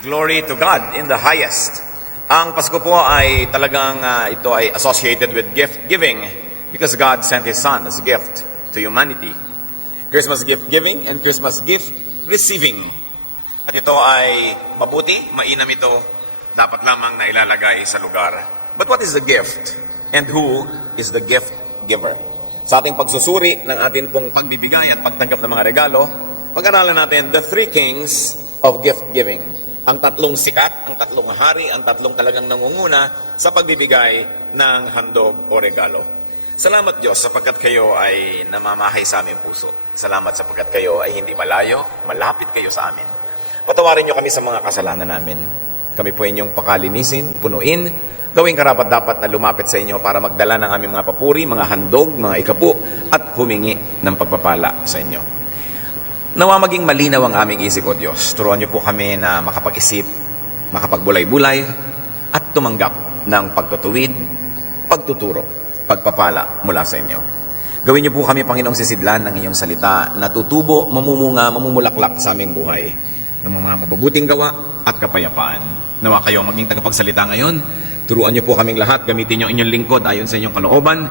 Glory to God in the highest. Ang Pasko po ay talagang ito ay associated with gift giving because God sent His Son as a gift to humanity. Christmas gift giving and Christmas gift receiving. At ito ay mabuti, mainam ito, dapat lamang na ilalagay sa lugar. But what is the gift? And who is the gift giver? Sa ating pagsusuri ng ating pong pagbibigay at pagtanggap ng mga regalo, pag-aralan natin the three kings of gift giving. Ang tatlong sikat, ang tatlong hari, ang tatlong talagang nangunguna sa pagbibigay ng handog o regalo. Salamat Diyos sapagkat kayo ay namamahay sa aming puso. Salamat sapagkat kayo ay hindi malayo, malapit kayo sa amin. Patawarin niyo kami sa mga kasalanan namin. Kami po inyong pakalinisin, punuin, gawing karapat-dapat na lumapit sa inyo para magdala ng aming mga papuri, mga handog, mga ikapu, at humingi ng pagpapala sa inyo. Nawa maging malinaw ang aming isip, O Diyos. Turuan niyo po kami na makapag-isip, makapagbulay-bulay, at tumanggap ng pagtutuwid, pagtuturo, pagpapala mula sa inyo. Gawin niyo po kami, Panginoong, sisidlan ng inyong salita na tutubo, mamumunga, mamumulaklak sa aming buhay ng mga mabubuting gawa at kapayapaan. Nawa kayo maging tagapagsalita ngayon. Turuan niyo po kaming lahat, gamitin niyo inyong lingkod ayon sa inyong kalooban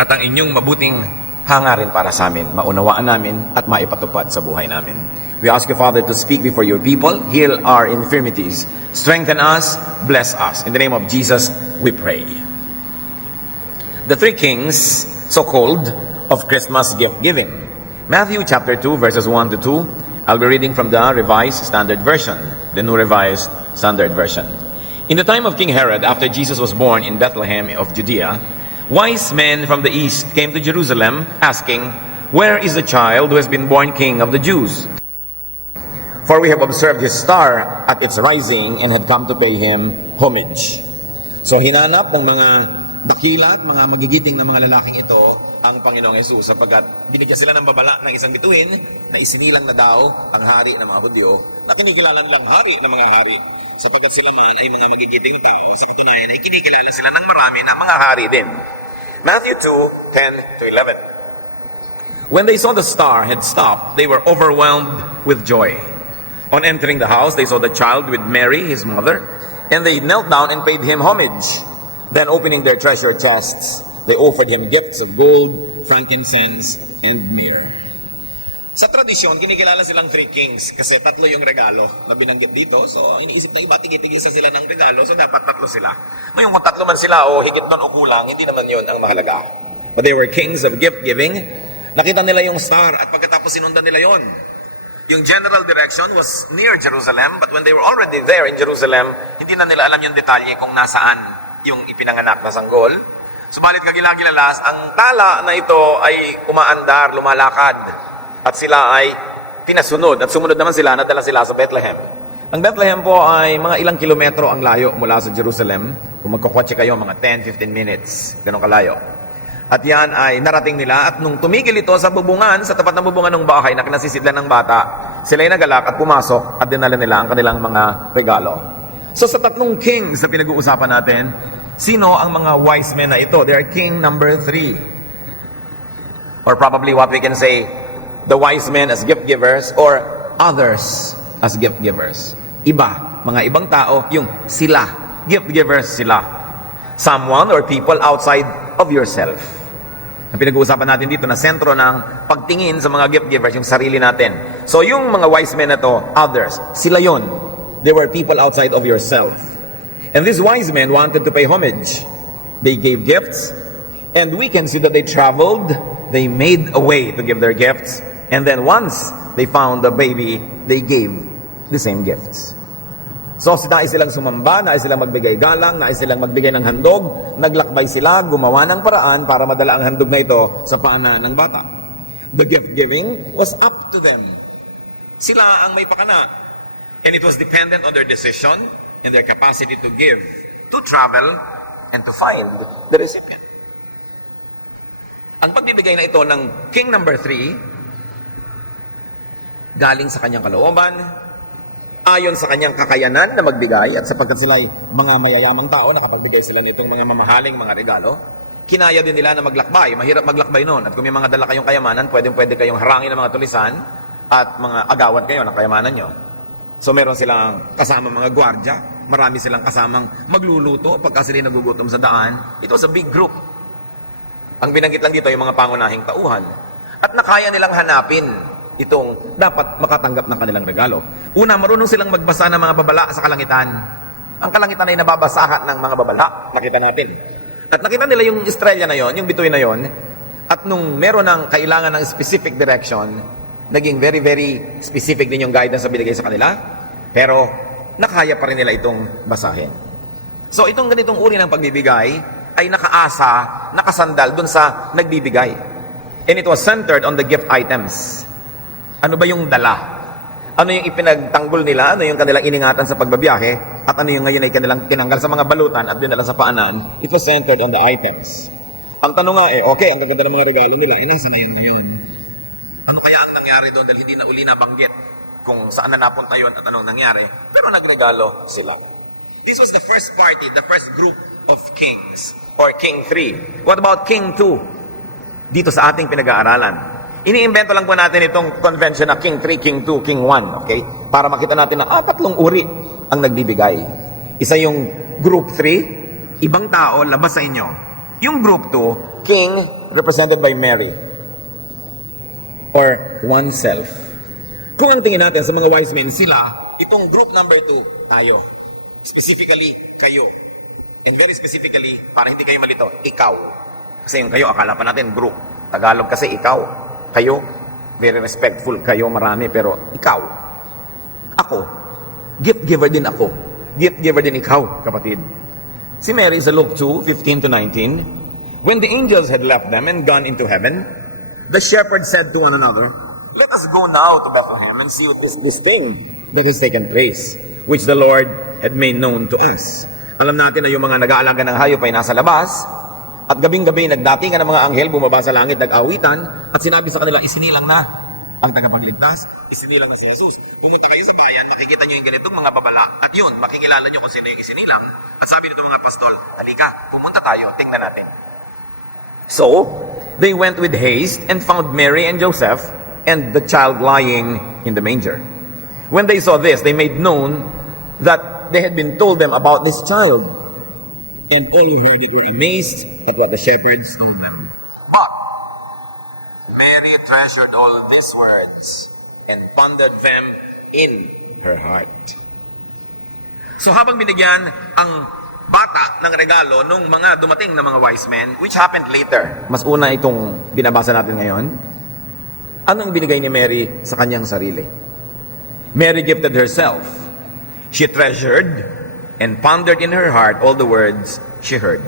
at ang inyong mabuting hangarin para sa amin, maunawaan namin at maipatupad sa buhay namin. We ask you, Father, to speak before your people, heal our infirmities, strengthen us, bless us. In the name of Jesus, we pray. The three kings, so-called, of Christmas gift giving. Matthew chapter 2, verses 1 to 2. I'll be reading from the Revised Standard Version, the New Revised Standard Version. In the time of King Herod, after Jesus was born in Bethlehem of Judea, wise men from the east came to Jerusalem, asking, "Where is the child who has been born King of the Jews? For we have observed his star at its rising and had come to pay him homage." So hinanap ng mga dakila at mga magigiting na mga lalaking ito ang Panginoong Yesus sapagkat binigyan sila ng babala ng isang bituin na isinilang na daw ang hari ng mga Hudyo na kinikilala nilang hari ng mga hari sapagkat sila man ay mga magigiting na tao. Sa katunayan ay kinikilala sila ng marami na mga hari din. Matthew 2:10-11. When they saw the star had stopped, they were overwhelmed with joy. On entering the house, they saw the child with Mary, his mother, and they knelt down and paid him homage. Then opening their treasure chests, they offered him gifts of gold, frankincense, and myrrh. Sa tradisyon, kinikilala silang three kings kasi tatlo yung regalo na binanggit dito. So, iniisip na iba, tigil-tigil sa sila ng regalo, so dapat tatlo sila. Ngayon, kung tatlo man sila o higit doon o kulang, hindi naman yun ang mahalaga. But they were kings of gift-giving. Nakita nila yung star at pagkatapos sinundan nila yon. Yung general direction was near Jerusalem, but when they were already there in Jerusalem, hindi na nila alam yung detalye kung nasaan yung ipinanganak na sanggol. Subalit kagilagilalas, ang tala na ito ay umaandar, lumalakad. At sila ay pinasunod at sumunod naman sila, nadala sila sa Bethlehem. Ang Bethlehem po ay mga ilang kilometro ang layo mula sa Jerusalem. Kung magkukwatse kayo, mga 10-15 minutes, ganun kalayo. At yan ay narating nila at nung tumigil ito sa bubungan, sa tapat ng bubungan ng bahay na kinasisidlan ng bata, sila ay nagalak at pumasok at dinala nila ang kanilang mga regalo. So sa tatlong kings na pinag-uusapan natin, sino ang mga wise men na ito? They are king number 3. Or probably what we can say, the wise men as gift givers or others as gift givers. Iba, mga ibang tao, yung sila. Gift givers sila. Someone or people outside of yourself. Ang pinag-uusapan natin dito na sentro ng pagtingin sa mga gift givers, yung sarili natin. So yung mga wise men na to, others, sila yon. They were people outside of yourself. And these wise men wanted to pay homage. They gave gifts, and we can see that they traveled, they made a way to give their gifts, and then once they found the baby, they gave the same gifts. So nais silang sumamba, nais silang magbigay galang, nais silang magbigay ng handog, naglakbay sila, gumawa ng paraan para madala ang handog na ito sa paanan ng bata. The gift giving was up to them. Sila ang may pakana. And it was dependent on their decision and their capacity to give, to travel, and to find the recipient. Ang pagbibigay na ito ng king number 3, galing sa kanyang kalooban, ayon sa kanyang kakayanan na magbigay, at sapagkat sila ay mga mayayamang tao, nakapagbigay sila nitong mga mamahaling mga regalo, kinaya din nila na maglakbay. Mahirap maglakbay noon. At kung may mga dala kayong kayamanan, pwede kayong harangin ng mga tulisan at mga agawan kayo ng kayamanan nyo. So meron silang kasama mga gwardya, marami silang kasamang magluluto pagka sila nagugutom sa daan. It was a big group. Ang binanggit lang dito yung mga pangunahing tauhan. At nakaya nilang hanapin itong dapat makatanggap ng kanilang regalo. Una, marunong silang magbasa ng mga babala sa kalangitan. Ang kalangitan ay nababasahan ng mga babala. Nakita natin. At nakita nila yung estrella na yon, yung bituin na yon. At nung meron ng kailangan ng specific direction, naging very, very specific din yung guidance na binigay sa kanila. Pero nakaya pa rin nila itong basahin. So itong ganitong uri ng pagbibigay ay nakaasa, nakasandal dun sa nagbibigay. And it was centered on the gift items. Ano ba yung dala? Ano yung ipinagtanggol nila? Ano yung kanilang iningatan sa pagbabiyahe? At ano yung ngayon ay kanilang tinanggal sa mga balutan at dinala sa paanan? It was centered on the items. Ang tanong nga okay, ang gaganda ng mga regalo nila, nasa na yun ngayon? Ano kaya ang nangyari doon dahil hindi na uli nabanggit kung saan na napunta yun at anong nangyari? Pero nagregalo sila. This was the first party, the first group of kings, or King 3. What about King 2? Dito sa ating pinag-aaralan. Iniimbento lang po natin itong convention na King 3, King 2, King 1, okay? Para makita natin na tatlong uri ang nagbibigay. Isa yung Group 3, ibang tao, labas sa inyo. Yung Group 2, King represented by Mary. Or oneself. Kung ang tingin natin sa mga wise men, sila, itong Group number 2, tayo. Specifically, kayo. And very specifically, para hindi kayo malito, ikaw. Kasi yung kayo, akala pa natin, group. Tagalog kasi, ikaw. Kayo, very respectful kayo, marami, pero ikaw, ako, gift giver din ako. Gift giver din ikaw, kapatid. Si Mary sa Luke 2, 15 to 19, when the angels had left them and gone into heaven, the shepherds said to one another, let us go now to Bethlehem and see this thing that has taken place, which the Lord had made known to us. Alam natin na yung mga nag-aalaga ng hayop ay nasa labas, at gabing-gabi nagdatingan ng mga anghel, bumaba sa langit, nag-awitan, at sinabi sa kanila, isinilang na ang tagapagligtas, isinilang na si Jesus. Pumunta kayo sa bayan, nakikita nyo yung ganitong mga babala, at yun, makikilala nyo kung sino yung isinilang. At sabi nito mga pastol, halika, pumunta tayo, tingnan natin. So, they went with haste and found Mary and Joseph and the child lying in the manger. When they saw this, they made known that they had been told them about this child. And all who heard it were amazed at what the shepherds told them. But Mary treasured all these words and pondered them in her heart. So habang binigyan ang bata ng regalo nung mga dumating na mga wise men, which happened later, mas una itong binabasa natin ngayon, anong binigay ni Mary sa kanyang sarili? Mary gifted herself. She treasured and pondered in her heart all the words she heard.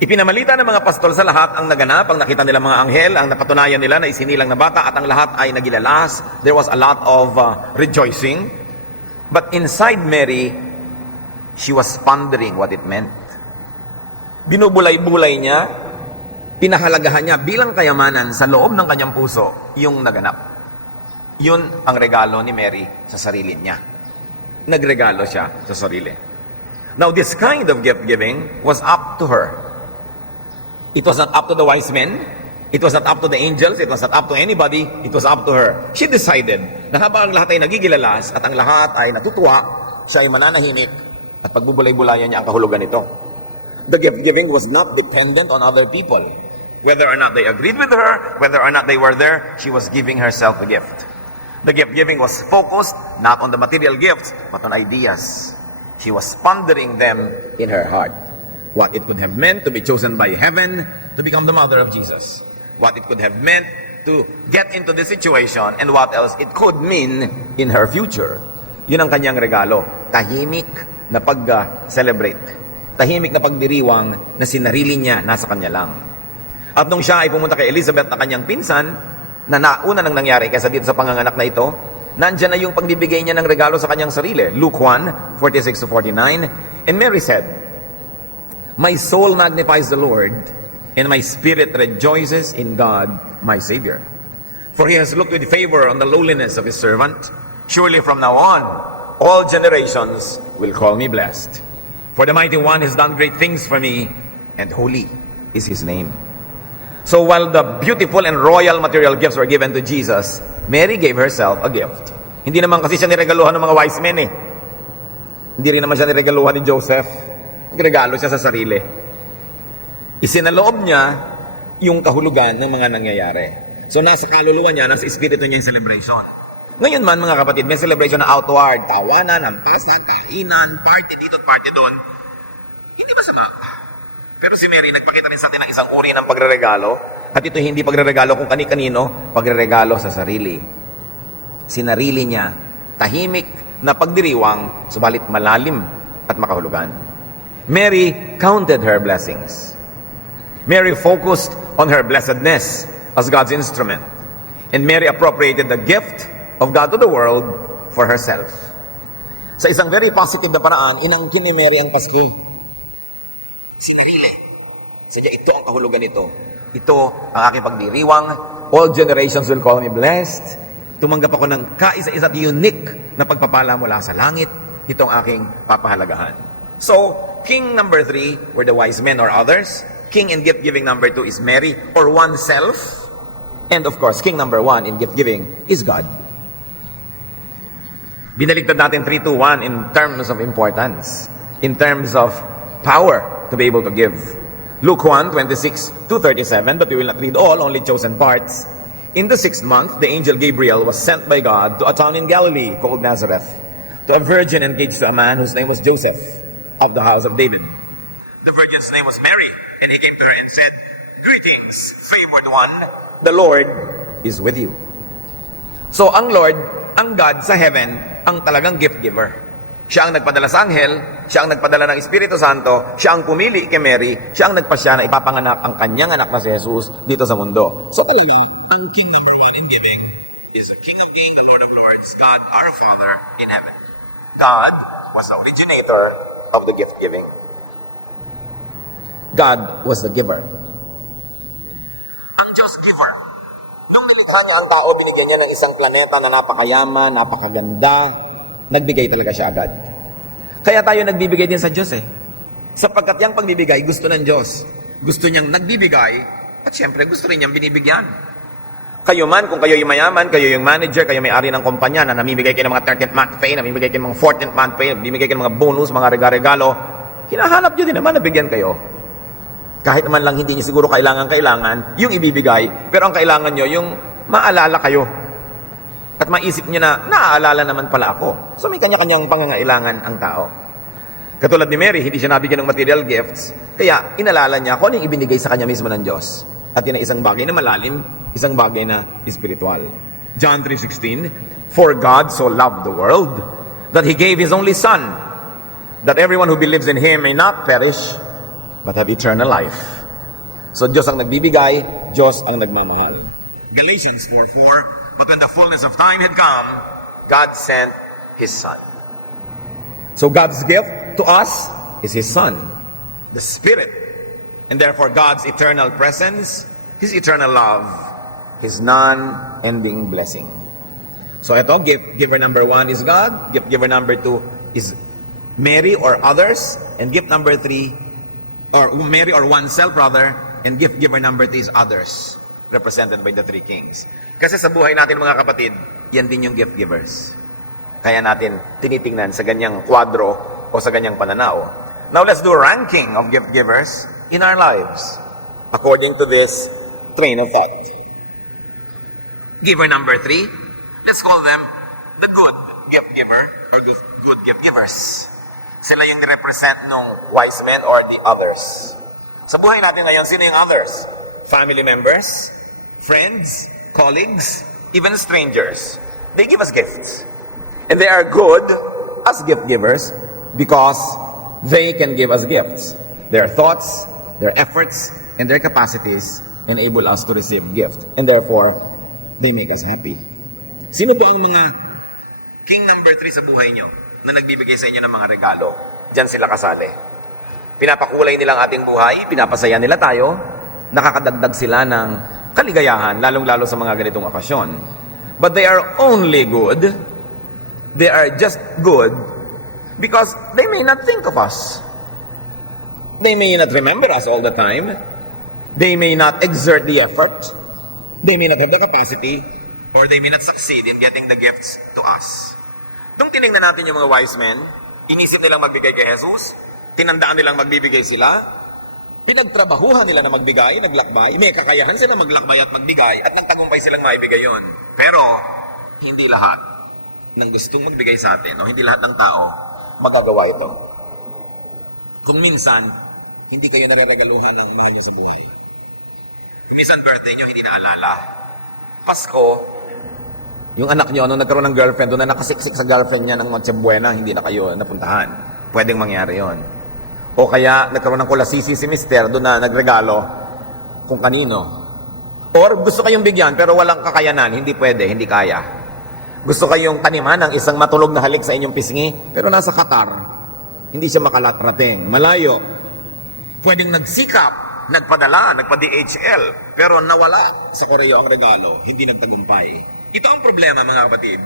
Ipinamalita ng mga pastol sa lahat ang naganap, ang nakita nila mga anghel, ang napatunayan nila na isinilang na bata, at ang lahat ay nagilalas. There was a lot of rejoicing. But inside Mary, she was pondering what it meant. Binubulay-bulay niya, pinahalagahan niya bilang kayamanan sa loob ng kanyang puso yung naganap. Yun ang regalo ni Mary sa sarili niya. Nagregalo siya sa sarili. Now, this kind of gift-giving was up to her. It was not up to the wise men. It was not up to the angels. It was not up to anybody. It was up to her. She decided na habang ang lahat ay nagigilalas at ang lahat ay natutuwa, siya ay mananahimik at pagbubulay-bulayan niya ang kahulugan nito. The gift-giving was not dependent on other people. Whether or not they agreed with her, whether or not they were there, she was giving herself a gift. The gift-giving was focused not on the material gifts, but on ideas. She was pondering them in her heart. What it could have meant to be chosen by heaven to become the mother of Jesus. What it could have meant to get into this situation, and what else it could mean in her future. Yun ang kanyang regalo. Tahimik na pag-celebrate. Tahimik na pagdiriwang na sinarili niya, nasa kanya lang. At nung siya ay pumunta kay Elizabeth na kanyang pinsan, na nauna nang nangyari kaysa dito sa panganganak na ito, nandyan na yung pagbibigay niya ng regalo sa kanyang sarili. Luke 1, 46 to 49. And Mary said, my soul magnifies the Lord, and my spirit rejoices in God, my Savior. For he has looked with favor on the lowliness of his servant. Surely from now on, all generations will call me blessed. For the Mighty One has done great things for me, and holy is his name. So while the beautiful and royal material gifts were given to Jesus, Mary gave herself a gift. Hindi naman kasi siya niregaluhan ng mga wise men eh. Hindi rin naman siya niregaluhan ni Joseph. Nagregalo siya sa sarili. Isinaloob niya yung kahulugan ng mga nangyayari. So nasa kaluluwa niya, nasa espiritu niya yung celebration. Ngayon man mga kapatid, may celebration na outward, tawanan, hampasan, kainan, party dito at party doon. Hindi masama. Pero si Mary nagpakita rin sa atin ng isang uri ng pagreregalo. At ito hindi pagreregalo kung kani-kanino, pagreregalo sa sarili. Sinarili niya, tahimik na pagdiriwang, subalit malalim at makahulugan. Mary counted her blessings. Mary focused on her blessedness as God's instrument. And Mary appropriated the gift of God to the world for herself. Sa isang very positive na paraan, inangkin ni Mary ang Pasko. Sinarili. Sadya ito ang kahulugan nito. Ito ang aking pagdiriwang. All generations will call me blessed. Tumanggap ako ng kaisa-isa at unique na pagpapala mula sa langit. Ito ang aking papahalagahan. So, king number 3 were the wise men or others. King in gift-giving number 2 is Mary or oneself. And of course, king number 1 in gift-giving is God. Binaligtad natin 3 to 1 in terms of importance. In terms of power to be able to give. Luke 1, 26 to 37, but we will not read all, only chosen parts. In the 6th month, the angel Gabriel was sent by God to a town in Galilee called Nazareth, to a virgin engaged to a man whose name was Joseph, of the house of David. The virgin's name was Mary, and he came to her and said, "Greetings, favored one, the Lord is with you." So ang Lord, ang God sa heaven, ang talagang gift giver. Siya ang nagpadala sa anghel, siya ang nagpadala ng Espiritu Santo, siya ang pumili kay Mary, siya ang nagpasya na ipapanganak ang kanyang anak na si Jesus dito sa mundo. So talaga, ang king number 1 in giving is the King of Kings, the Lord of Lords, God our Father in heaven. God was the originator of the gift giving. God was the giver. Ang Diyos giver. Nung nilikha niya ang tao, binigyan niya ng isang planeta na napakayaman, napakaganda, nagbigay talaga siya agad. Kaya tayo nagbibigay din sa Diyos eh. Sapagkat yung pagbibigay, gusto ng Diyos. Gusto niyang nagbibigay, at syempre gusto rin niyang binibigyan. Kayo man, kung kayo yung mayaman, kayo yung manager, kayo may-ari ng kumpanya na namimigay kayo ng mga 30th month pay, namimigay kayo ng mga 14th month pay, namimigay kayo ng mga bonus, mga regalo, hinahanap nyo din naman na bigyan kayo. Kahit naman lang hindi nyo siguro kailangan, yung ibibigay, pero ang kailangan nyo, yung maalala kayo. At maisip niya na, naaalala naman pala ako. So may kanya-kanyang pangangailangan ang tao. Katulad ni Mary, hindi siya nabigyan ng material gifts, kaya inalala niya kung ano yung ibinigay sa kanya mismo ng Diyos. At yun ay isang bagay na malalim, isang bagay na espiritual. John 3:16, "For God so loved the world, that He gave His only Son, that everyone who believes in Him may not perish, but have eternal life." So Diyos ang nagbibigay, Diyos ang nagmamahal. Galatians 4:4, "But when the fullness of time had come, God sent His Son." So God's gift to us is His Son, the Spirit. And therefore God's eternal presence, His eternal love, His non-ending blessing. So ito, giver number 1 is God, gift giver number 2 is Mary or others, and gift number 3, or Mary or oneself rather, and gift giver number 3 is others, represented by the 3 kings. Kasi sa buhay natin mga kapatid, yan din yung gift givers. Kaya natin tinitingnan sa ganyang kwadro o sa ganyang pananaw. Now let's do a ranking of gift givers in our lives according to this train of thought. Giver number 3, let's call them the good gift giver or good gift givers. Sila yung represent ng wise men or the others. Sa buhay natin ngayon, sino yung others? Family members, friends, colleagues, even strangers. They give us gifts. And they are good as gift givers because they can give us gifts. Their thoughts, their efforts, and their capacities enable us to receive gift. And therefore, they make us happy. Sino po ang mga king number 3 sa buhay nyo na nagbibigay sa inyo ng mga regalo? Diyan sila kasali. Pinapakulay nilang ating buhay, pinapasaya nila tayo, nakakadagdag sila ng kaligayahan, lalong-lalo sa mga ganitong okasyon. But they are only good, they are just good, because they may not think of us. They may not remember us all the time. They may not exert the effort. They may not have the capacity. or they may not succeed in getting the gifts to us. Nung tinignan natin yung mga wise men, inisip nilang magbigay kay Jesus, tinandaan nilang magbibigay sila, pinagtrabahuhan nila na magbigay, naglakbay, may kakayahan sila maglakbay at magbigay, at nagtagumpay silang maibigay yon. Pero, hindi lahat ng gustong magbigay sa atin, o hindi lahat ng tao, magagawa ito. Kung minsan, hindi kayo nararegaluhan ng mahal niyo sa buhay. Minsan birthday niyo, hindi naalala. Pasko, yung anak niyo, nung nagkaroon ng girlfriend, doon na nakasiksik sa girlfriend niya ng Noche Buena, hindi na kayo napuntahan. Pwedeng mangyari yon. O kaya, nagkaroon ng kulasisi si mister, doon na nagregalo kung kanino. Or gusto kayong bigyan, pero walang kakayanan, hindi pwede, hindi kaya. Gusto kayong taniman ng isang matulog na halik sa inyong pisngi, pero nasa Qatar, hindi siya makalatrating, malayo. Pwedeng nagsikap, nagpadala, nagpa-DHL, pero nawala sa Koreo ang regalo, hindi nagtagumpay. Ito ang problema, mga kapatid.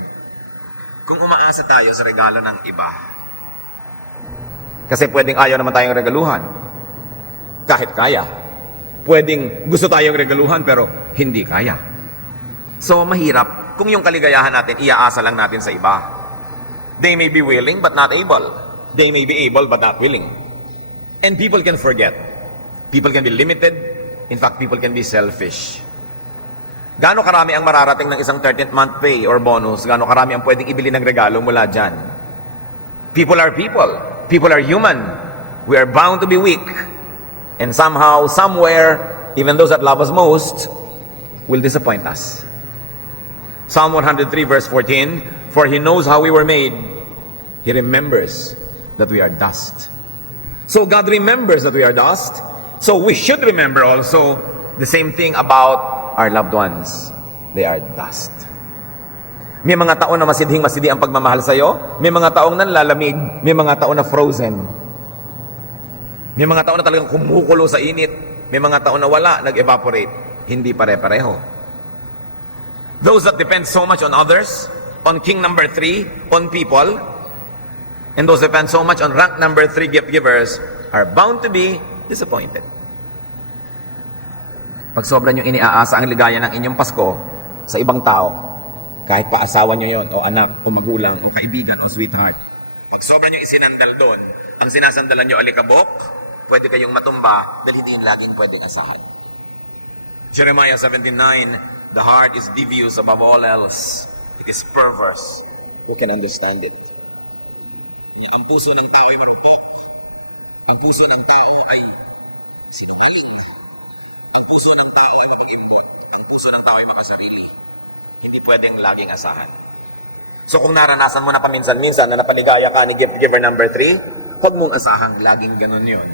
Kung umaasa tayo sa regalo ng iba, kasi pwedeng ayaw naman tayong regaluhan, kahit kaya. Pwedeng gusto tayong regaluhan, pero hindi kaya. So, mahirap kung yung kaligayahan natin, iaasa lang natin sa iba. They may be willing, but not able. They may be able, but not willing. And people can forget. People can be limited. In fact, people can be selfish. Gaano karami ang mararating ng isang 13th month pay or bonus? Gaano karami ang pwedeng ibili ng regalo mula dyan? People are people. People are human. We are bound to be weak. And somehow, somewhere, even those that love us most will disappoint us. Psalm 103 verse 14, for He knows how we were made. He remembers that we are dust. So God remembers that we are dust. So we should remember also the same thing about our loved ones. They are dust. May mga taon na masidhing-masidi ang pagmamahal sa'yo. May mga taong nanlalamig. May mga taon na frozen. May mga taon na talagang kumukulo sa init. May mga taon na wala, nag-evaporate. Hindi pare-pareho. Those that depend so much on others, on king number 3, on people, and those that depend so much on rank number 3 gift givers are bound to be disappointed. Pag sobra nyo iniaasa ang ligaya ng inyong Pasko sa ibang tao, kahit pa asawa nyo yon, o anak, o magulang, o kaibigan, o sweetheart, pag sobra nyo isinandal doon, ang sinasandalan nyo alikabok, pwede kayong matumba dahil hindi yun laging pwedeng asahan. Jeremiah 17:9, the heart is devious above all else. It is perverse. Who can understand it? Ang puso ng tao ay marupok. Ang puso ng tao ay sinungaling. Ang puso ng tao ay mag-iipot. Ang puso ng tao ay mga sarili. Hindi pwedeng laging asahan. So kung naranasan mo na paminsan-minsan na napaligaya ka ni gift giver number 3, huwag mong asahang laging ganun yun.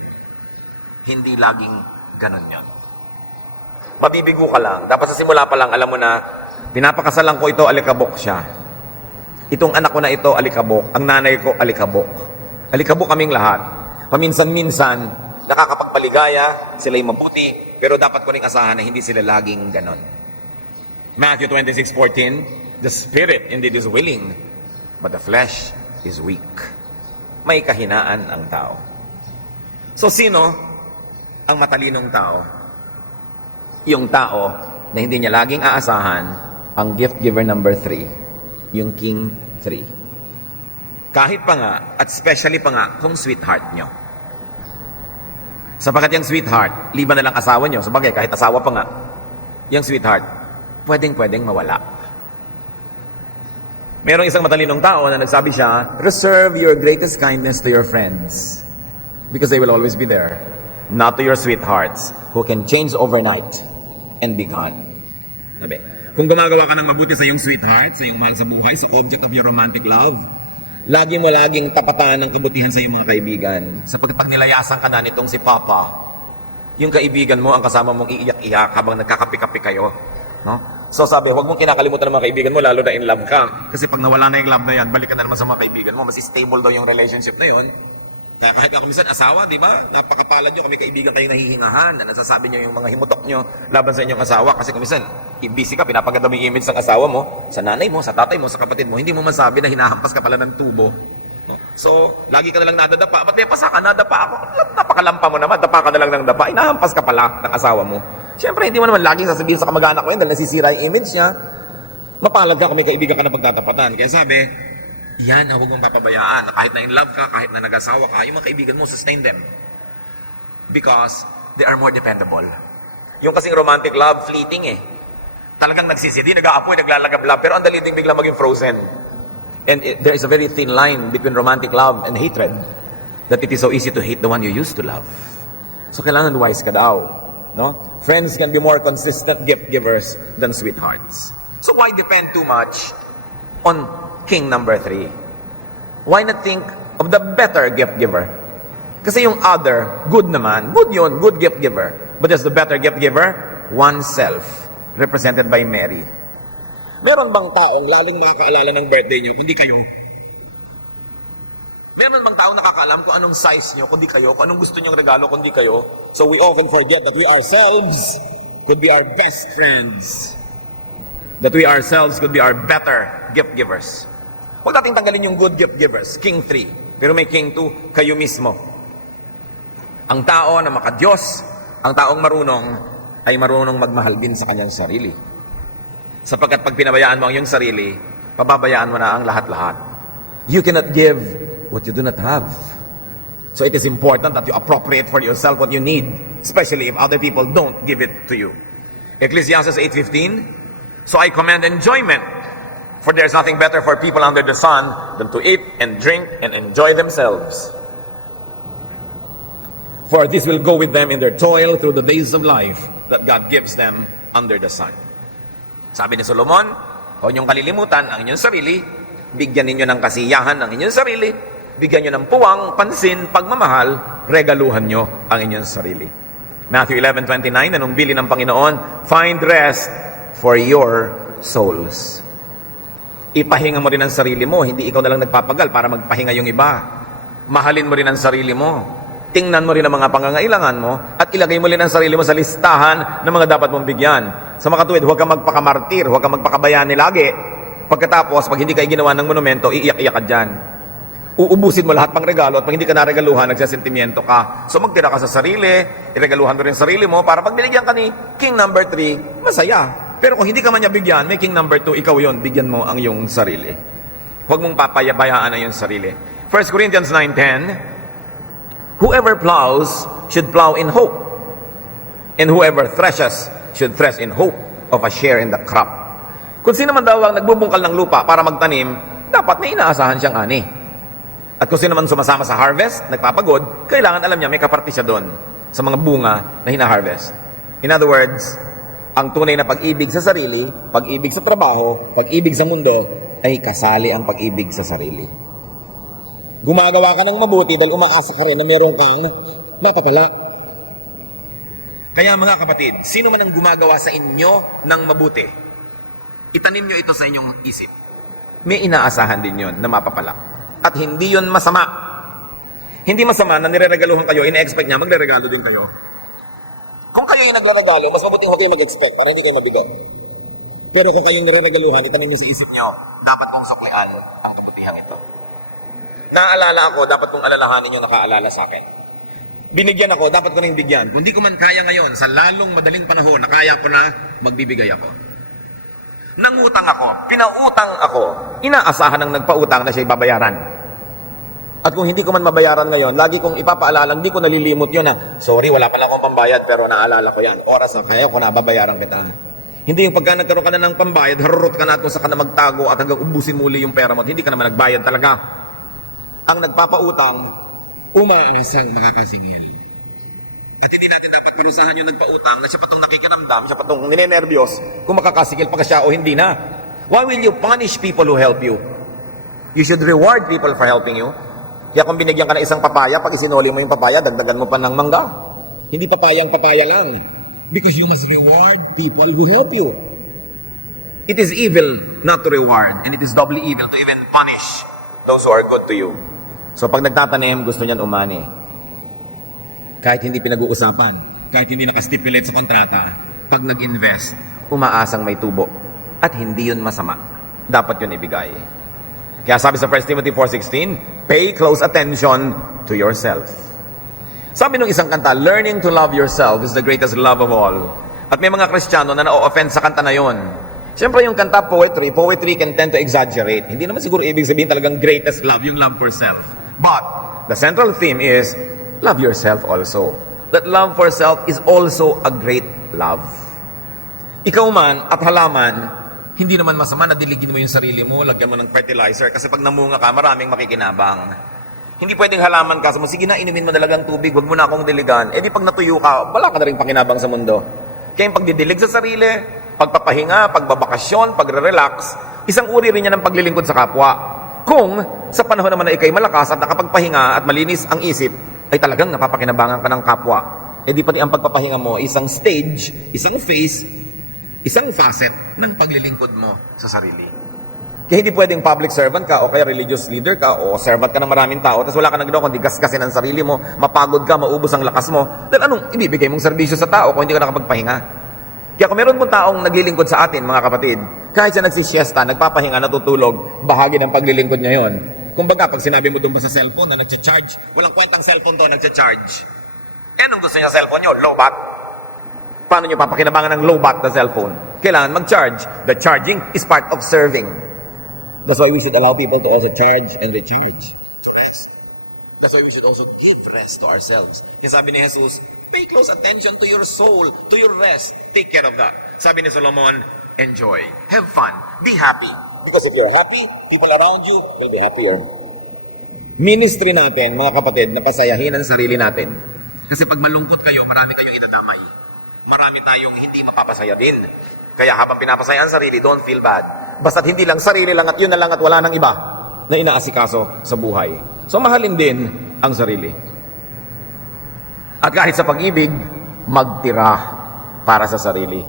Hindi laging ganun yun. Mabibigo ka lang. Dapat sa simula pa lang, alam mo na, pinapakasalan ko ito, alikabok siya. Itong anak ko na ito, alikabok. Ang nanay ko, alikabok. Alikabok kaming lahat. Paminsan-minsan, nakakapagpaligaya, sila'y mabuti, pero dapat ko ring asahan na hindi sila laging ganon. Matthew 26:14, the spirit indeed is willing, but the flesh is weak. May kahinaan ang tao. So sino ang matalinong tao? Yung tao na hindi niya laging aasahan ang gift giver number 3, yung king 3. Kahit pa nga, at especially pa nga, kung sweetheart nyo. Sapagat yung sweetheart, liban na lang asawa nyo, sabagay kahit asawa pa nga, yung sweetheart, pwedeng mawala. Merong isang matalinong tao na nagsabi siya, reserve your greatest kindness to your friends because they will always be there, not to your sweethearts who can change overnight and be gone. Sabi, kung gumagawa ka ng mabuti sa iyong sweetheart, sa iyong mahal sa buhay, sa object of your romantic love, laging tapatan ng kabutihan sa iyong mga kaibigan. Sapagkat pag nilayasan ka na nitong si Papa, yung kaibigan mo, ang kasama mong iiyak-iyak habang nagkakapi-kapi kayo. No? So sabi, huwag mong kinakalimutan ng mga kaibigan mo, lalo na in love ka. Kasi pag nawala na yung love na yan, balik ka na naman sa mga kaibigan mo. Mas stable daw yung relationship na yun. Kaya kahit ako minsan asawa, di ba? Napakapalad nyo, kami kaibigan kayong nahihingahan na nasasabi nyo yung mga himutok nyo laban sa inyong asawa. Kasi kung minsan, busy ka, pinapaganda mo yung image ng asawa mo, sa nanay mo, sa tatay mo, sa kapatid mo, hindi mo masabi na hinahampas ka pala ng tubo. So, lagi ka na lang nadadapa. Ba't may pasa ka? Nadapa ako. Napakalampa mo naman, dapa ka na lang ng dapa. Inahampas ka pala ng asawa mo. Siyempre, hindi mo naman laging sasabihin sa kamag-anak mo yun dahil nasisira yung image niya. Mapalad ka kung may kaibigan ka na pagtatapatan. Kaya sabi, yan ang huwag mong papabayaan. Kahit na in love ka, kahit na nag-asawa ka, yung mga kaibigan mo, sustain them. Because they are more dependable. Yung kasing romantic love, fleeting eh. Talagang nagsisidi, nag-aapoy, naglalagablab, pero ang dali ding biglang maging frozen. And there is a very thin line between romantic love and hatred, that it is so easy to hate the one you used to love. So kailangan wise ka daw. No? Friends can be more consistent gift givers than sweethearts. So why depend too much on king number 3? Why not think of the better gift giver? Kasi yung other, good naman, good yun, good gift giver. But just the better gift giver, oneself, represented by Mary. Meron bang taong laling makakaalala ng birthday nyo kundi kayo? Meron bang taong nakakaalam kung anong size nyo kundi kayo? Kung anong gusto nyong regalo kundi kayo? So we often forget that we ourselves could be our best friends. That we ourselves could be our better gift givers. Huwag natin tanggalin yung good gift givers, King 3. Pero may King 2, kayo mismo. Ang tao na makadiyos, ang taong marunong, ay marunong magmahal din sa kanyang sarili. Sapagkat pag pinabayaan mo ang iyong sarili, pababayaan mo na ang lahat-lahat. You cannot give what you do not have. So it is important that you appropriate for yourself what you need, especially if other people don't give it to you. Ecclesiastes 8:15, so I command enjoyment, for there is nothing better for people under the sun than to eat and drink and enjoy themselves. For this will go with them in their toil through the days of life that God gives them under the sun. Sabi ni Solomon, huwag niyong kalilimutan ang inyong sarili, bigyan ninyo ng kasiyahan ang inyong sarili, bigyan nyo ng puwang, pansin, pagmamahal, regaluhan nyo ang inyong sarili. Matthew 11:29, anong bili ng Panginoon? Find rest for your souls. Ipahinga mo rin ang sarili mo, hindi ikaw na lang nagpapagal para magpahinga yung iba. Mahalin mo rin ang sarili mo. Tingnan mo rin ang mga pangangailangan mo at ilagay mo rin ang sarili mo sa listahan ng mga dapat mong bigyan. Sa makatuwid, huwag kang magpakamartir, huwag kang magpakabayani lagi. Pagkatapos, pag hindi kayo ginawa ng monumento, iiyak-iyak ka dyan. Uubusin mo lahat pang regalo at pag hindi ka naregaluhan, nagsasentimiento ka. So magtira ka sa sarili, iregaluhan mo rin sarili mo para pag binigyan ka ni King number 3, masaya. Pero kung hindi ka man niya bigyan, may King number 2, ikaw yon, bigyan mo ang iyong sarili. Huwag mong papayabayaan ang iyong sarili. 1 Corinthians 9:10, whoever plows should plow in hope, and whoever threshes should thresh in hope of a share in the crop. Kung sino man daw ang nagbubungkal ng lupa para magtanim, dapat may inaasahan siyang ani. At kung sino man sumasama sa harvest, nagpapagod, kailangan alam niya may kaparte siya doon sa mga bunga na hina-harvest. In other words, ang tunay na pag-ibig sa sarili, pag-ibig sa trabaho, pag-ibig sa mundo, ay kasali ang pag-ibig sa sarili. Gumagawa ka ng mabuti dahil umaasa ka rin na meron kang mapapala. Kaya mga kapatid, sino man ang gumagawa sa inyo ng mabuti, itanim nyo ito sa inyong isip. May inaasahan din yon na mapapala. At hindi yon masama. Hindi masama na nireregaluhan kayo, ina-expect niya, magre-regalo din kayo. Kung kayo yung nagre-regalo, mas mabuting huwag kayo mag-expect para hindi kayo mabigo. Pero kung kayo yung nireregaluhan, itanim nyo sa isip nyo, dapat kong suklian ang kabutihang ito. Naalala ako, dapat kong alalahanin yung nakaalala sa akin. Binigyan ako, dapat ko rin bigyan. Kung di ko man kaya ngayon, sa lalong madaling panahon na kaya ko na, magbibigay ako. Nangutang ako, pinautang ako, inaasahan ng nagpautang na siya'y babayaran. At kung hindi ko man mabayaran ngayon, lagi kong ipapaalala, hindi ko nalilimot yun na, sorry, wala pala akong pambayad, pero naalala ko yan. Oras na kaya ko na, babayaran kita. Hindi yung pagka nagkaroon ka na ng pambayad, harurot ka na at kung saan ka na magtago at hanggang ubusin muli yung pera mo at hindi ka naman nagbayad talaga. Ang nagpapautang, umaasang makakasingil. At hindi natin dapat parusahan yung nagpautang na siya patong nakikiramdam, siya patong ninenervyos kung makakasigil pa ka siya o hindi na. Why will you punish people who help you? You should reward people for helping you. Kaya kung binigyan ka ng isang papaya, pag isinuli mo yung papaya, dagdagan mo pa ng mangga. Hindi papayang papaya lang. Because you must reward people who help you. It is evil not to reward, and it is doubly evil to even punish those who are good to you. So pag nagtatanim, gusto niyan umani. Kahit hindi pinag-uusapan, kahit hindi nakastipulate sa kontrata, pag nag-invest, umaasang may tubo. At hindi yun masama. Dapat yun ibigay. Kaya sabi sa 1 Timothy 4:16, pay close attention to yourself. Sabi nung isang kanta, learning to love yourself is the greatest love of all. At may mga Kristiyano na na-offend sa kanta na yon. Siyempre yung kanta poetry can tend to exaggerate. Hindi naman siguro ibig sabihin talagang greatest love, yung love for self. But the central theme is, love yourself also. That love for self is also a great love. Ikaw man at halaman, hindi naman masama na diligin mo yung sarili mo, lagyan mo ng fertilizer, kasi pag namunga ka, maraming makikinabang. Hindi pwedeng halaman ka, sige na, inumin mo talagang tubig, wag mo na akong diligan. Eh di pag natuyo ka, wala ka na rin pakinabang sa mundo. Kaya yung pagdidilig sa sarili, pagpapahinga, pagbabakasyon, pagre-relax, isang uri rin yan ng paglilingkod sa kapwa. Kung sa panahon naman na ikay malakas at nakapagpahinga at malinis ang isip, ay talagang napapakinabangan ka ng kapwa. Eh di pati ang pagpapahinga mo, isang stage, isang phase, isang facet ng paglilingkod mo sa sarili. Kaya hindi pwedeng public servant ka o kaya religious leader ka o servant ka ng maraming tao tapos wala ka nang ginawa kundi gasgasin ang sarili mo, mapagod ka, maubos ang lakas mo. Dahil anong ibibigay mong serbisyo sa tao kung hindi ka nakapagpahinga? Kaya kung meron pong taong naglilingkod sa atin, mga kapatid, kahit siya nagsisiesta, nagpapahinga, natutulog, bahagi ng paglilingkod niya yon. Kumbaga, pag sinabi mo doon ba sa cellphone na nagcha-charge, walang kwentang cellphone to, nagcha-charge. Eh, anong gusto niya sa cellphone niyo? Low bat? Paano niyo papakinabangan ng low bat na cellphone? Kailangan mag-charge. The charging is part of serving. That's why we should allow people to also charge and recharge. That's why we should also give rest to ourselves. Kaya sabi ni Jesus, pay close attention to your soul, to your rest. Take care of that. Sabi ni Solomon, enjoy. Have fun. Be happy. Because if you're happy, people around you will be happier. Ministry natin, mga kapatid, na pasayahin ang sarili natin. Kasi pag malungkot kayo, marami kayong itadamay. Marami tayong hindi mapapasaya din. Kaya habang pinapasaya ang sarili, don't feel bad. Basta't hindi lang sarili lang at yun na lang at wala nang iba na inaasikaso sa buhay. So mahalin din ang sarili. At kahit sa pag-ibig, magtira para sa sarili.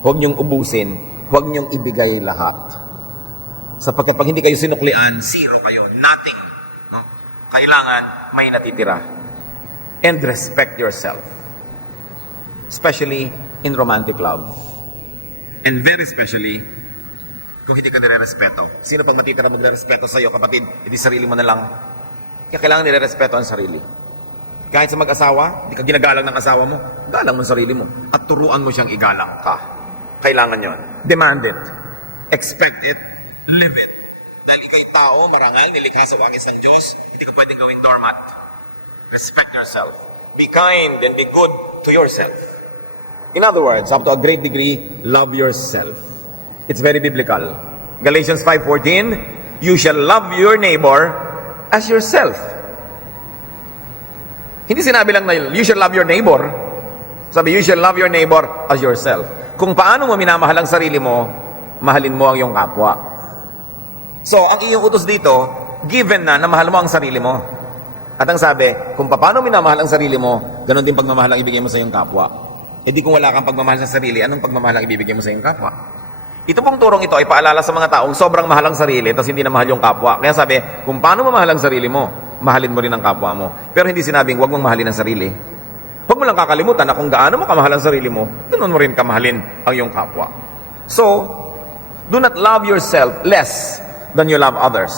Huwag niyong ubusin, huwag niyong ibigay lahat. Sapagkat pag hindi kayo sinuklian, zero kayo, nothing. No? Kailangan may natitira. And respect yourself. Especially in romantic love. And very especially, kung hindi ka nire-respeto. Sino pag matitira magre-respeto sa'yo, kapatid, hindi sarili mo na lang. Kaya kailangan nire-respeto ang sarili. Kahit sa mag-asawa, hindi ka ginagalang ng asawa mo, galang mo ang sarili mo. At turuan mo siyang igalang ka. Kailangan yon. Demand it. Expect it. Live it. Dahil ikaw'y tao, marangal, nilikha sa wangis ng Diyos, hindi ka pwedeng gawing doormat. Respect yourself. Be kind and be good to yourself. In other words, up to a great degree, love yourself. It's very biblical. Galatians 5:14, you shall love your neighbor as yourself. Hindi sinabi lang na you shall love your neighbor. Sabi, you shall love your neighbor as yourself. Kung paano mo minamahal ang sarili mo, mahalin mo ang iyong kapwa. So, ang iyong utos dito, given na mahal mo ang sarili mo. At ang sabi, kung paano minamahal ang sarili mo, ganun din pagmamahal ang ibigay mo sa iyong kapwa. E di kung wala kang pagmamahal sa sarili, anong pagmamahal ang ibibigay mo sa iyong kapwa? Ito pong turong ito ay paalala sa mga taong sobrang mahal ang sarili tapos hindi na mahal yung kapwa. Kaya sabi, kung paano mo mahal ang sarili mo, mahalin mo rin ang kapwa mo. Pero hindi sinabing huwag mong mahalin ang sarili. Huwag mo lang kakalimutan na kung gaano mo kamahal ang sarili mo, ganoon mo rin kamahalin ang iyong kapwa. So, do not love yourself less than you love others.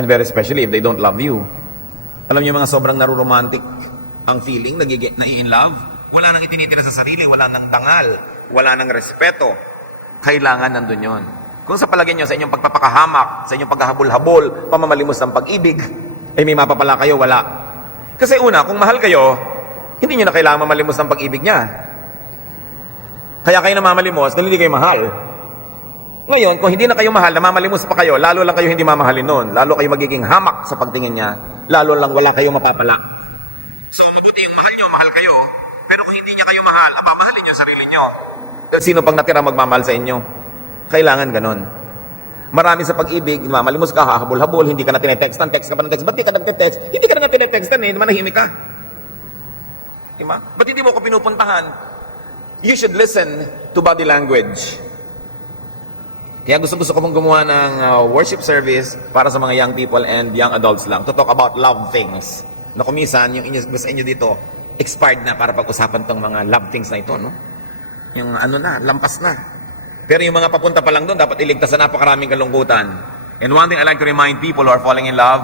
And very especially if they don't love you. Alam niyo mga sobrang naruromantic ang feeling, nai-in love. Wala nang itinitira sa sarili, wala nang dangal, wala nang respeto. Kailangan nandun yun. Kung sa palagay nyo, sa inyong pagpapakahamak, sa inyong paghahabol-habol, pamamalimos ng pag-ibig, ay may mapapala kayo, wala. Kasi una, kung mahal kayo, hindi nyo na kailangan mamalimos ng pag-ibig niya. Kaya kayo namamalimos, dahil hindi kayo mahal. Ngayon, kung hindi na kayo mahal, namamalimos pa kayo, lalo lang kayo hindi mamahalin nun. Lalo kayo magiging hamak sa pagtingin niya. Lalo lang wala kayong mapapala. So, mabuti yung mahal nyo, mahal kayo. Pero kung hindi niya kayo mahal, mahalin nyo sarili nyo. Sino pang natira magmamahal sa inyo? Kailangan ganon. Marami sa pag-ibig, mamalimos ka, hahabol-habol, hindi ka na tinetextan, text ka pa ng text. Ba't di ka nagte-text? Hindi ka na tinetextan eh, manahimik ka. Diba? Ba't hindi mo ko pinupuntahan? You should listen to body language. Kaya gusto ko mong gumawa ng worship service para sa mga young people and young adults lang to talk about love things. Na kumisan, yung gusto inyo dito, expired na para pag-usapan tong mga love things na ito, no? Yung ano na, lampas na. Pero yung mga papunta pa lang doon, dapat iligtas sa napakaraming kalungkutan. And one thing I like to remind people who are falling in love,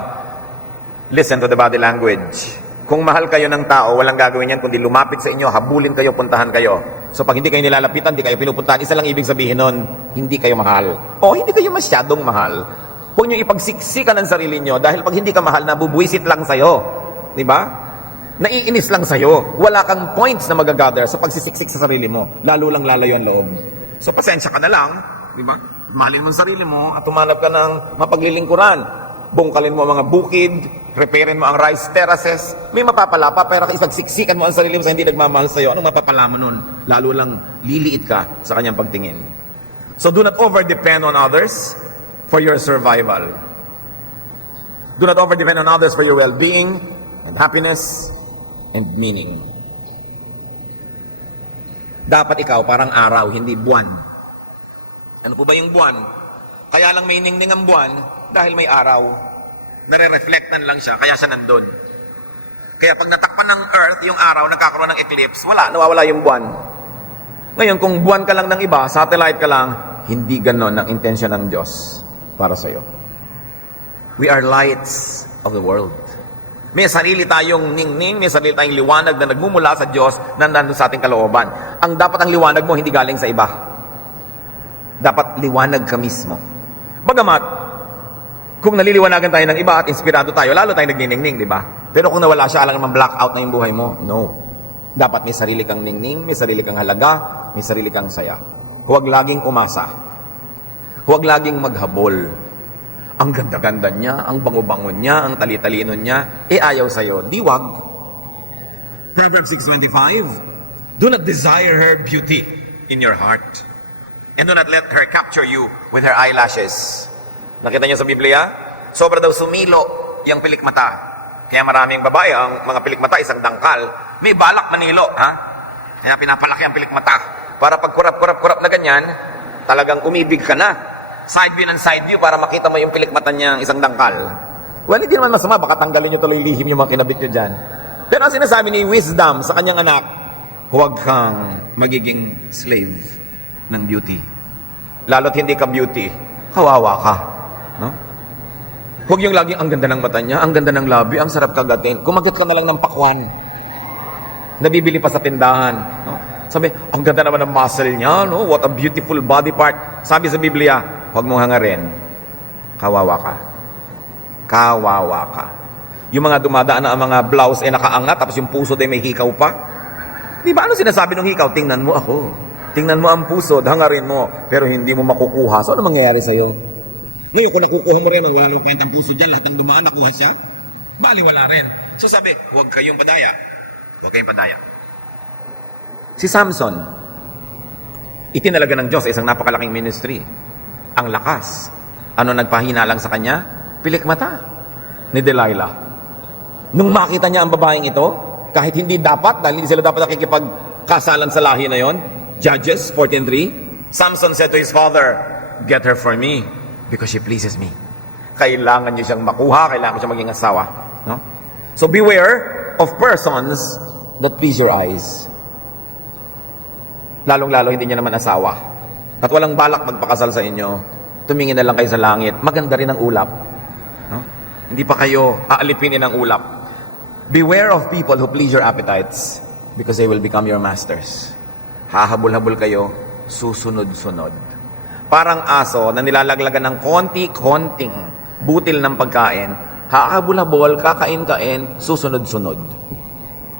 listen to the body language. Kung mahal kayo ng tao, walang gagawin yan kundi lumapit sa inyo, habulin kayo, puntahan kayo. So pag hindi kayo nilalapitan, hindi kayo pinupuntahan, isa lang ibig sabihin nun, hindi kayo mahal. O hindi kayo masyadong mahal. Huwag nyo ipagsiksikan ang sarili nyo dahil pag hindi ka mahal, nabubuisit lang sa'yo. Di ba? Naiinis lang sa'yo. Wala kang points na magagather sa pagsisiksik sa sarili mo. Lalo lang lalayo ang loob. So pasensya ka na lang. Di ba? Mahalin mo ang sarili mo at tumanap ka ng mapaglilingkuran. Bungkalin mo ang mga bukid, repairin mo ang rice terraces, may mapapala pa, pero isagsiksikan mo ang sarili mo sa hindi nagmamahal sa'yo, anong mapapala mo nun? Lalo lang liliit ka sa kanyang pagtingin. So do not over-depend on others for your survival. Do not over-depend on others for your well-being and happiness and meaning. Dapat ikaw parang araw, hindi buwan. Ano po ba yung buwan? Kaya lang may ningning ang buwan dahil may araw. Nare-reflectan lang siya, kaya siya nandun. Kaya pag natakpan ng Earth, yung araw, nagkakaroon ng eclipse, wala, nawawala yung buwan. Ngayon, kung buwan ka lang ng iba, satellite ka lang, hindi ganon ang intensyon ng Diyos para sa'yo. We are lights of the world. May sarili tayong ningning, may sarili tayong liwanag na nagmumula sa Diyos na nandun sa ating kalooban. Ang dapat ang liwanag mo, hindi galing sa iba. Dapat liwanag ka mismo. Bagamat, kung naliliwanagan tayo ng iba at inspirado tayo, lalo tayong nagniningning, di ba? Pero kung nawala siya, alam naman blackout na yung buhay mo. No. Dapat may sarili kang ningning, may sarili kang halaga, may sarili kang saya. Huwag laging umasa. Huwag laging maghabol. Ang ganda-ganda niya, ang bango-bango niya, ang tali-talino niya, ayaw sa'yo. Di wag. Proverbs 6:25, do not desire her beauty in your heart, and do not let her capture you with her eyelashes. Nakita niyo sa Biblia? Sobra daw sumilo yung pilik mata. Kaya maraming babae, ang mga pilik mata, isang dangkal. May balak manilo, ha? Kaya pinapalaki ang pilik mata. Para pag kurap na ganyan, talagang umibig ka na. Side view ng side view para makita mo yung pilik mata niya, isang dangkal. Well, hindi naman masama. Baka tanggalin niyo tuloy lihim yung mga kinabit niyo dyan. Pero ang sinasabi ni Wisdom sa kanyang anak, huwag kang magiging slave ng beauty. Lalo't hindi ka beauty, kawawa ka. No? Huwag yung laging ang ganda ng mata niya, ang ganda ng labi, ang sarap kagatin. Kumagat ka na lang ng pakwan. Nabibili pa sa tindahan. No? Sabi, ang ganda naman ng muscle niya, no? What a beautiful body part. Sabi sa Biblia, huwag mong hangarin. Kawawa ka. Kawawa ka. Yung mga dumadaan na ang mga blouse ay nakaangat, tapos yung puso ay may hikaw pa. Di ba ano sinasabi ng hikaw? Tingnan mo ako. Tingnan mo ang puso, hangarin mo, pero hindi mo makukuha. So ano mangyayari sa'yo? Ngayon, kung nakukuha mo rin, wala naman kwentang puso dyan, lahat ng dumaan, nakuha siya, bali wala rin. So sabi, huwag kayong padaya. Huwag kayong padaya. Si Samson, itinalaga ng Diyos isang napakalaking ministry. Ang lakas. Ano nagpahina lang sa kanya? Pilik mata ni Delilah. Nung makita niya ang babaeng ito, kahit hindi dapat, dahil hindi sila dapat nakikipagkasalan sa lahi na yon, Judges 14:3, Samson said to his father, get her for me, because she pleases me. Kailangan niyo siyang makuha, kailangan siyang maging asawa. No? So beware of persons that please your eyes. Lalong-lalo hindi niya naman asawa. At walang balak magpakasal sa inyo. Tumingin na lang kayo sa langit. Maganda rin ang ulap. No? Hindi pa kayo aalipinin ang ulap. Beware of people who please your appetites because they will become your masters. Hahabol-habol kayo, susunod-sunod. Parang aso na nilalaglagan ng konti-konting butil ng pagkain, hahabol-habol, kakain-kain, susunod-sunod.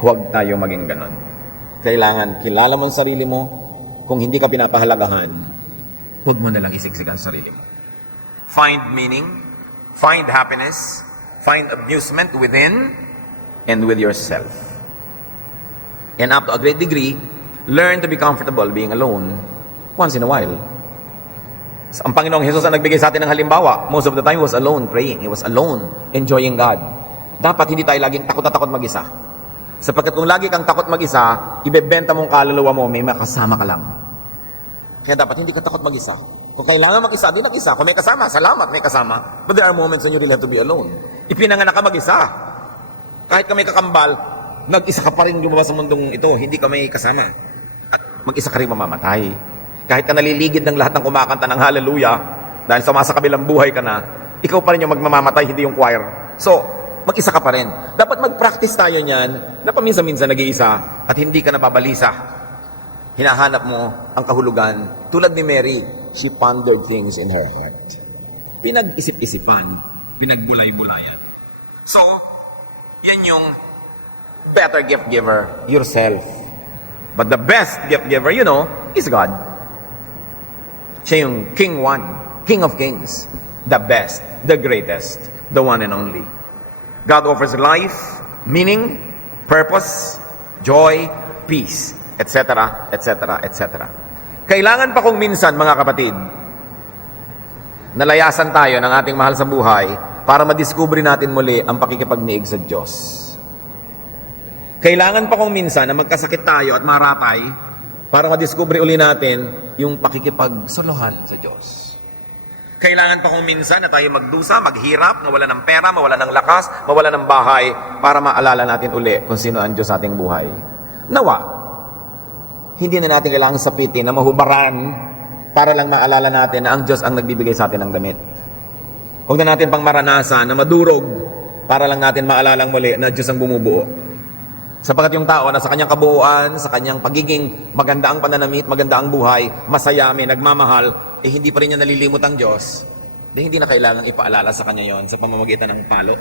Huwag tayo maging ganon. Kailangan kilala mo ang sarili mo. Kung hindi ka pinapahalagahan, huwag mo nalang isiksik ang sarili mo. Find meaning, find happiness, find amusement within and with yourself. And up to a great degree, learn to be comfortable being alone once in a while. Ang Panginoong Jesus ang nagbigay sa atin ng halimbawa. Most of the time, He was alone praying. He was alone enjoying God. Dapat hindi tayo laging takot na takot mag-isa. Sapagkat kung lagi kang takot mag-isa, ibebenta mong kaluluwa mo, may makasama ka lang. Kaya dapat hindi ka takot mag-isa. Kung kailangan mag-isa, di mag-isa. Kung may kasama, salamat, may kasama. But there are moments when you really have to be alone. Ipinanganak ka mag-isa. Kahit ka may kakambal, nag-isa ka pa rin lumabas sa mundong ito, hindi ka may kasama. At mag-isa ka rin mamamatay. Kahit ka naliligid ng lahat ng kumakanta ng hallelujah, dahil sa kabilang buhay ka na, ikaw pa rin yung magmamamatay, hindi yung choir. So, mag-isa ka pa rin. Dapat mag-practice tayo niyan na paminsan-minsan nag-iisa at hindi ka nababalisa. Hinahanap mo ang kahulugan. Tulad ni Mary, she pondered things in her heart. Pinag-isip-isipan, pinagbulay-bulayan. So, yan yung better gift giver, yourself. But the best gift giver, is God. Siya yung King One, King of Kings, the best, the greatest, the one and only. God offers life, meaning, purpose, joy, peace, etc., etc., etc. Kailangan pa kung minsan, mga kapatid, nalayasan tayo ng ating mahal sa buhay para madiskubre natin muli ang pakikipagniig sa Diyos. Kailangan pa kung minsan na magkasakit tayo at maratay para madiskubre uli natin yung pakikipagsuluhan sa Diyos. Kailangan pa kung minsan na tayo magdusa, maghirap, mawala ng pera, mawala ng lakas, mawala ng bahay para maalala natin uli kung sino ang Diyos sa ating buhay. Nawa, hindi na natin kailangang sapitin na mahubaran para lang maalala natin na ang Diyos ang nagbibigay sa atin ng damit. Huwag na natin pang maranasan na madurog para lang natin maalalang muli na Diyos ang bumubuo. Sapagat yung tao na sa kanyang kabuuan, sa kanyang pagiging maganda ang pananamit, maganda ang buhay, masaya, may nagmamahal, hindi pa rin niya nalilimot ang Diyos, hindi na kailangang ipaalala sa kanya yon sa pamamagitan ng palo.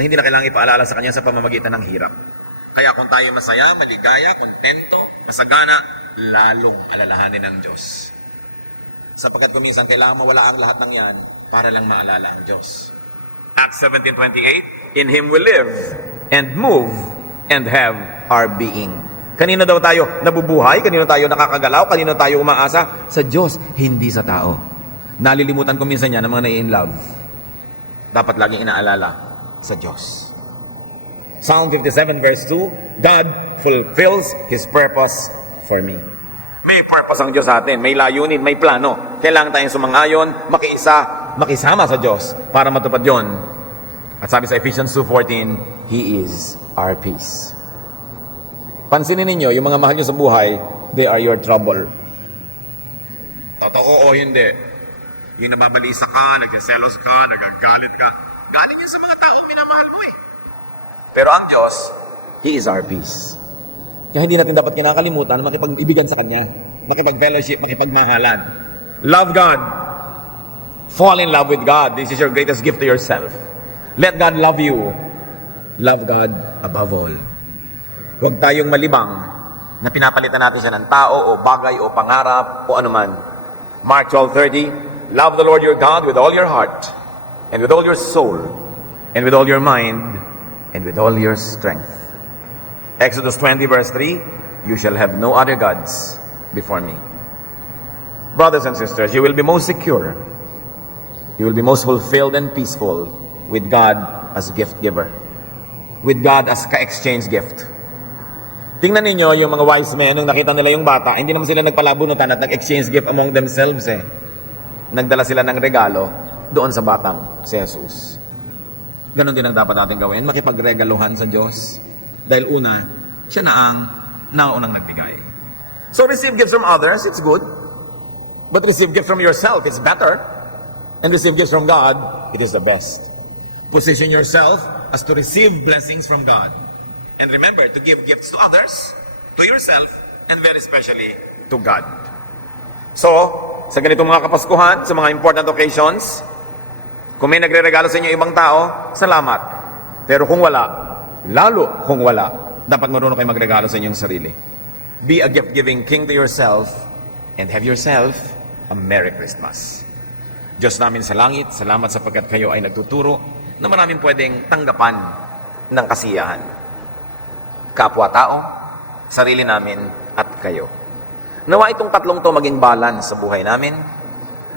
Hindi na kailangang ipaalala sa kanya sa pamamagitan ng hirap. Kaya kung tayo masaya, maligaya, kontento, masagana, lalong alalahanin ng Diyos. Sapagat kuminsan kailangan mawala ang lahat ng yan para lang maalala ang Diyos. Acts 17:28, in Him we live and move and have our being. Kanino daw tayo nabubuhay? Kanino tayo nakakagalaw? Kanino tayo umaasa? Sa Diyos, hindi sa tao. Nalilimutan ko minsan yan ng mga nai-in love. Dapat laging inaalala sa Diyos. Psalm 57 verse 2, God fulfills His purpose for me. May purpose ang Diyos sa atin. May layunin, may plano. Kailangan tayong sumangayon, makisama sa Diyos para matupad yon. At sabi sa Ephesians 2:14, He is our peace. Pansinin ninyo, yung mga mahal nyo sa buhay, they are your trouble. Totoo o hindi. Yung nababalisa ka, nagsiselos ka, nagagalit ka. Galing yun sa mga taong minamahal mo eh. Pero ang Diyos, He is our peace. Kaya hindi natin dapat kinakalimutan na makipag-ibigan sa Kanya, makipag-fellowship, makipagmahalan. Love God. Fall in love with God. This is your greatest gift to yourself. Let God love you. Love God above all. Huwag tayong malibang na pinapalitan natin siya ng tao o bagay o pangarap o anuman. Mark 12:30, love the Lord your God with all your heart and with all your soul and with all your mind and with all your strength. Exodus 20 verse 3, you shall have no other gods before me. Brothers and sisters, you will be most secure. You will be most fulfilled and peaceful with God as gift giver. With God as ka-exchange gift. Tingnan ninyo yung mga wise men, nung nakita nila yung bata, hindi naman sila nagpalabunutan at nag-exchange gift among themselves eh. Nagdala sila ng regalo doon sa batang si Jesus. Ganon din ang dapat natin gawin, makipagregaluhan sa Diyos. Dahil una, siya na ang naunang nagbigay. So receive gifts from others, it's good. But receive gifts from yourself, it's better. And receive gifts from God, it is the best. Position yourself as to receive blessings from God. And remember to give gifts to others, to yourself, and very especially to God. So, sa ganitong mga Kapaskuhan, sa mga important occasions, kung may nagre-regalo sa inyo ibang tao, salamat. Pero kung wala, lalo kung wala, dapat marunong kayo magregalo sa inyong sarili. Be a gift-giving king to yourself and have yourself a Merry Christmas. Diyos namin sa langit, salamat sapagkat kayo ay nagtuturo na maraming pwedeng tanggapan ng kasiyahan. Kapwa-tao, sarili namin, at kayo. Nawa itong tatlong to maging balance sa buhay namin.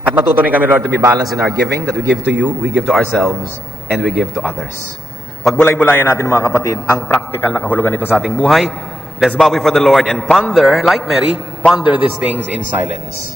At matuto rin kami, Lord, to be balanced in our giving, that we give to you, we give to ourselves, and we give to others. Pagbulay-bulayan natin mga kapatid, ang practical na kahulugan nito sa ating buhay. Let's bow before the Lord and ponder, like Mary, ponder these things in silence.